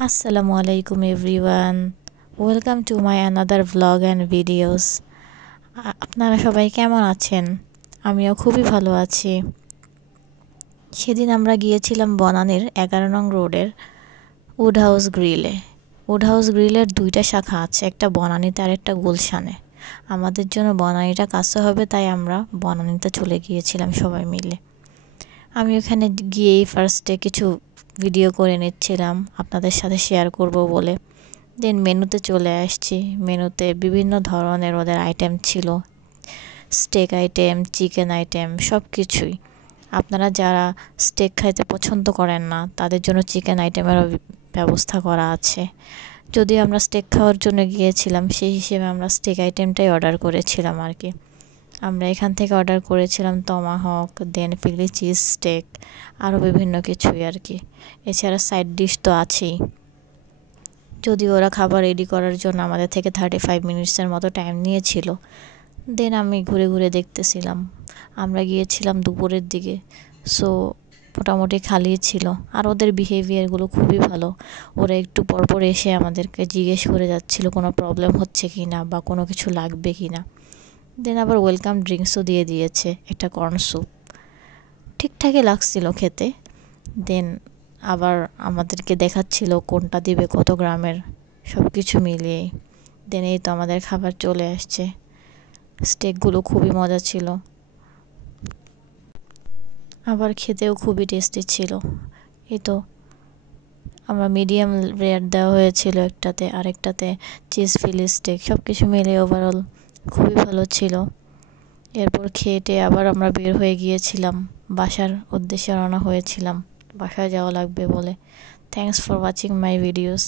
Assalamu alaikum everyone. Welcome to my another vlog and videos. আপনারা সবাই কেমন আছেন? আমিও খুবই ভালো আছি। সেদিন আমরা গিয়েছিলাম বনানীর 11 নং রোডের উড হাউস গ্রিলে। উড হাউস গ্রিলের দুইটা শাখা আছে, একটা বনানীতে আর একটা গুলশানে। আমাদের জন্য বনানীটা কাছে হবে, তাই আমরা বনানীতে চলে গিয়েছিলাম সবাই মিলে। আমি ওখানে গিয়েই ফার্স্টে কিছু ভিডিও করে নিচ্ছিলাম আপনাদের সাথে শেয়ার করব বলে। দেন মেনুতে চলে আসছি। মেনুতে বিভিন্ন ধরনের ওদের আইটেম ছিল, স্টেক আইটেম, চিকেন আইটেম, সব কিছুই। আপনারা যারা স্টেক খাইতে পছন্দ করেন না তাদের জন্য চিকেন আইটেমেরও ব্যবস্থা করা আছে। যদিও আমরা স্টেক খাওয়ার জন্য গিয়েছিলাম, সেই হিসেবে আমরা স্টেক আইটেমটাই অর্ডার করেছিলাম আর কি। আমরা এখান থেকে অর্ডার করেছিলাম টমাহক, দেন ফিলি চিজ স্টেক, আরও বিভিন্ন কিছুই আর কি। এছাড়া সাইড ডিশ তো আছেই। যদিও ওরা খাবার রেডি করার জন্য আমাদের থেকে 35 মিনিটসের মতো টাইম নিয়েছিল। দেন আমি ঘুরে ঘুরে দেখতেছিলাম। আমরা গিয়েছিলাম দুপুরের দিকে, সো মোটামুটি খালি ছিল। আর ওদের বিহেভিয়ারগুলো খুবই ভালো। ওরা একটু পরপর এসে আমাদেরকে জিজ্ঞেস করে যাচ্ছিল কোনো প্রবলেম হচ্ছে কি না বা কোনো কিছু লাগবে কি না। দেন আবার ওয়েলকাম ড্রিঙ্কসও দিয়ে দিয়েছে, একটা কর্ন স্যুপ। ঠিকঠাকই লাগছিল খেতে। দেন আবার আমাদেরকে দেখাচ্ছিল কোনটা দিবে, কত গ্রামের, সব কিছু মিলিয়ে। দেন এই তো আমাদের খাবার চলে আসছে। স্টেকগুলো খুবই মজা ছিল, আবার খেতেও খুবই টেস্টি ছিল। এই তো আমরা মিডিয়াম রেয়ার দেওয়া হয়েছিল একটাতে, আরেকটাতে চিজ ফিলি স্টেক। সব কিছু মিলিয়ে ওভারঅল খুবই ভালো ছিল। এরপর খেয়ে আবার আমরা বের হয়ে গিয়েছিলাম, বাসার উদ্দেশ্যে রওনা হয়েছিলাম, বাসায় যাওয়া লাগবে বলে। Thanks for watching my videos.